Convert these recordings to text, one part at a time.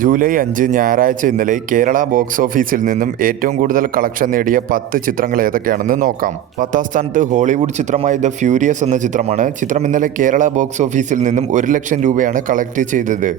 July 5 ഞായറാഴ്ച ഇന്നലെ Kerala box ഓഫീസിൽ നിന്നും ഏറ്റവും കൂടുതൽ കളക്ഷൻ നേടിയ 10 ചിത്രങ്ങൾ ഏതൊക്കെയാണെന്ന് നോക്കാം. 10ാം സ്ഥാനത്ത് ഹോളിവുഡ് ചിത്രമായ ദ ഫ്യൂരിയസ് എന്ന ചിത്രമാണ്. ചിത്രം ഇന്നലെ കേരള ബോക്സ് ഓഫീസിൽ നിന്നും 1 ലക്ഷം രൂപയാണ് കളക്ട് ചെയ്തത്.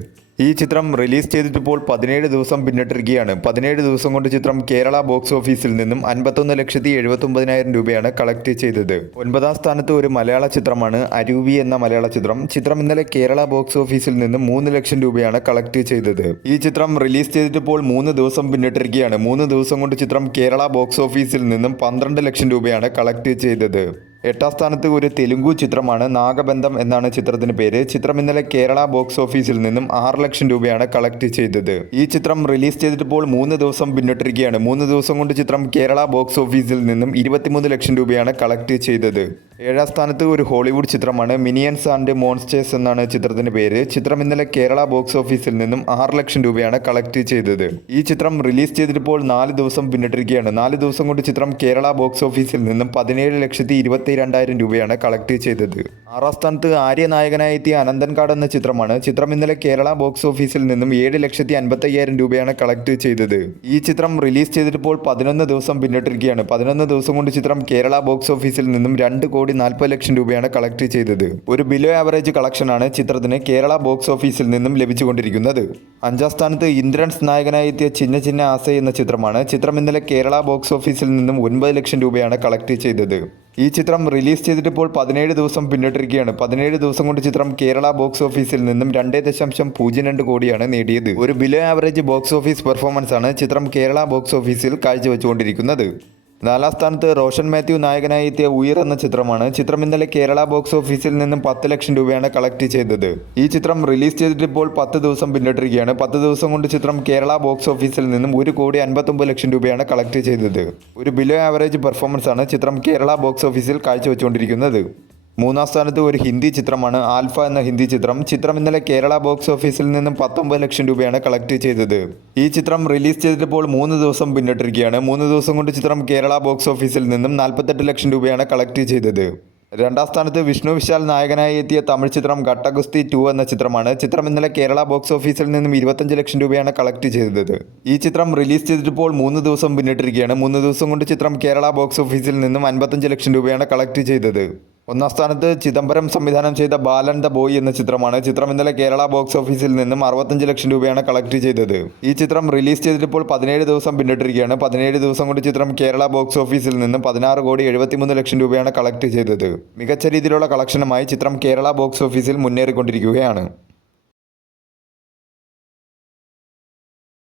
ഈ ചിത്രം റിലീസ് ചെയ്തിട്ടിപ്പോൾ 17 ദിവസം പിന്നിട്ടിരിക്കുകയാണ്. 17 ദിവസം കൊണ്ട് ചിത്രം കേരള ബോക്സ് ഓഫീസിൽ നിന്നും 51,79,000 രൂപയാണ് കളക്ട് ചെയ്തത്. 9ാം സ്ഥാനത്ത് ഒരു മലയാള ചിത്രമാണ് അരൂപി എന്ന മലയാള ചിത്രം. ചിത്രം ഇന്നലെ കേരള ബോക്സ് ഓഫീസിൽ നിന്നും 3 ലക്ഷം രൂപയാണ് കളക്ട് ചെയ്തത്. ഈ ചിത്രം റിലീസ് ചെയ്തിട്ടിപ്പോൾ 3 ദിവസം പിന്നിട്ടിരിക്കുകയാണ്. 3 ദിവസം കൊണ്ട് ചിത്രം കേരള ബോക്സ് ഓഫീസിൽ നിന്നും 12 ലക്ഷം രൂപയാണ് കളക്ട് ചെയ്തത്. 8ാം സ്ഥാനത്ത് ഒരു തെലുങ്കു ചിത്രമാണ് നാഗബന്ധം എന്നാണ് ചിത്രത്തിന് പേര്. ചിത്രം ഇന്നലെ കേരള ബോക്സ് ഓഫീസിൽ നിന്നും 6 ലക്ഷം രൂപയാണ് കളക്ട് ചെയ്തത്. ഈ ചിത്രം റിലീസ് ചെയ്തിട്ടിപ്പോൾ 3 ദിവസം പിന്നിട്ടിരിക്കുകയാണ്. 3 ദിവസം കൊണ്ട് ചിത്രം കേരള ബോക്സ് ഓഫീസിൽ നിന്നും 23 ലക്ഷം രൂപയാണ് കളക്ട് ചെയ്തത്. 7ാം സ്ഥാനത്ത് ഒരു ഹോളിവുഡ് ചിത്രമാണ് മിനിയൻസ് ആൻഡ് മോൺസ്റ്റേഴ്സ് എന്നാണ് ചിത്രത്തിന് പേര്. ചിത്രം ഇന്നലെ കേരള ബോക്സ് ഓഫീസിൽ നിന്നും 6 ലക്ഷം രൂപയാണ് കളക്ട് ചെയ്തത്. ഈ ചിത്രം റിലീസ് ചെയ്തിട്ടിപ്പോൾ 4 ദിവസം പിന്നിട്ടിരിക്കുകയാണ്. 4 ദിവസം കൊണ്ട് ചിത്രം കേരള ബോക്സ് ഓഫീസിൽ നിന്നും 17,22,000 രൂപയാണ് കളക്ട് ചെയ്തത്. 6ാം സ്ഥാനത്ത് ആര്യ നായകനായി എത്തിയ അനന്തൻകാട് എന്ന ചിത്രമാണ്. ചിത്രം ഇന്നലെ കേരള ബോക്സ് ഓഫീസിൽ നിന്നും 7,55,000 രൂപയാണ് കളക്ട് ചെയ്തത്. ഈ ചിത്രം റിലീസ് ചെയ്തിട്ടിപ്പോൾ 11 ദിവസം പിന്നിട്ടിരിക്കുകയാണ്. 11 ദിവസം കൊണ്ട് ചിത്രം കേരള ബോക്സ് ഓഫീസിൽ നിന്നും 2,40,00,000 രൂപയാണ് കളക്ട് ചെയ്തത്. ഒരു ബിലോ ആവറേജ് കളക്ഷനാണ് ചിത്രത്തിന് കേരള ബോക്സ് ഓഫീസിൽ നിന്നും ലഭിച്ചുകൊണ്ടിരിക്കുന്നത്. 5ാം സ്ഥാനത്ത് ഇന്ദ്രൻസ് നായകനായി എത്തിയ ചിന്ന ചിന്ന ആസൈ എന്ന ചിത്രമാണ്. ചിത്രം ഇന്നലെ കേരള ബോക്സ് ഓഫീസിൽ നിന്നും 9 ലക്ഷം രൂപയാണ് കളക്ട് ചെയ്തത്. ഈ ചിത്രം റിലീസ് ചെയ്തിട്ടിപ്പോൾ 17 ദിവസം പിന്നിട്ടിരിക്കുകയാണ്. 17 ദിവസം കൊണ്ട് ചിത്രം കേരള ബോക്സ് ഓഫീസിൽ നിന്നും 2.02 കോടിയാണ് നേടിയത്. ഒരു below average box office performance ആണ് ചിത്രം കേരള ബോക്സ് ഓഫീസിൽ കാഴ്ചവെച്ചുകൊണ്ടിരിക്കുന്നത്. 4ാം സ്ഥാനത്ത് റോഷൻ മാത്യു നായകനായി എത്തിയ ഉയർ എന്ന ചിത്രമാണ്. ചിത്രം ഇന്നലെ കേരള ബോക്സ് ഓഫീസിൽ നിന്നും 10 ലക്ഷം രൂപയാണ് കളക്ട് ചെയ്തത്. ഈ ചിത്രം റിലീസ് ചെയ്തിട്ടിപ്പോൾ 10 ദിവസം പിന്നിട്ടിരിക്കുകയാണ്. 10 ദിവസം കൊണ്ട് ചിത്രം കേരള ബോക്സ് ഓഫീസിൽ നിന്നും 1,59,00,000 രൂപയാണ് കളക്ട് ചെയ്തത്. ഒരു ബിലോ ആവറേജ് പെർഫോമൻസ് ആണ് ചിത്രം കേരള ബോക്സ് ഓഫീസിൽ കാഴ്ചവെച്ചുകൊണ്ടിരിക്കുന്നത്. 3ാം സ്ഥാനത്ത് ഒരു ഹിന്ദി ചിത്രമാണ് ആൽഫ എന്ന ഹിന്ദി ചിത്രം. ചിത്രം ഇന്നലെ കേരള ബോക്സ് ഓഫീസിൽ നിന്നും 19 ലക്ഷം രൂപയാണ് കളക്ട് ചെയ്തത്. ഈ ചിത്രം റിലീസ് ചെയ്തിട്ടിപ്പോൾ 3 ദിവസം പിന്നിട്ടിരിക്കുകയാണ്. 3 ദിവസം കൊണ്ട് ചിത്രം കേരള ബോക്സ് ഓഫീസിൽ നിന്നും 48 ലക്ഷം രൂപയാണ് കളക്ട് ചെയ്തത്. 2ാം സ്ഥാനത്ത് വിഷ്ണു വിശാൽ നായകനായി എത്തിയ തമിഴ് ചിത്രം ഘട്ടഗുസ്തി 2 എന്ന ചിത്രമാണ്. ചിത്രം ഇന്നലെ കേരള ബോക്സ് ഓഫീസിൽ നിന്നും 25 ലക്ഷം രൂപയാണ് കളക്ട് ചെയ്തത്. ഈ ചിത്രം റിലീസ് ചെയ്തിട്ടിപ്പോൾ 3 ദിവസം പിന്നിട്ടിരിക്കുകയാണ്. 3 ദിവസം കൊണ്ട് ചിത്രം കേരള ബോക്സ് ഓഫീസിൽ നിന്നും 55 ലക്ഷം രൂപയാണ് കളക്ട് ചെയ്തത്. 1ാം സ്ഥാനത്ത് ചിദംബരം സംവിധാനം ചെയ്ത ബാലൻ ദ ബോയ് എന്ന ചിത്രമാണ്. ചിത്രം ഇന്നലെ കേരള ബോക്സ് ഓഫീസിൽ നിന്നും 65 ലക്ഷം രൂപയാണ് കളക്ട് ചെയ്തത്. ഈ ചിത്രം റിലീസ് ചെയ്തിട്ടിപ്പോൾ 17 ദിവസം പിന്നിട്ടിരിക്കുകയാണ്. 17 ദിവസം കൊണ്ട് ചിത്രം കേരള ബോക്സ് ഓഫീസിൽ നിന്നും 16,73,00,000 രൂപയാണ് കളക്ട് ചെയ്തത്. മികച്ച രീതിയിലുള്ള കളക്ഷനുമായി ചിത്രം കേരള ബോക്സ് ഓഫീസിൽ മുന്നേറിക്കൊണ്ടിരിക്കുകയാണ്.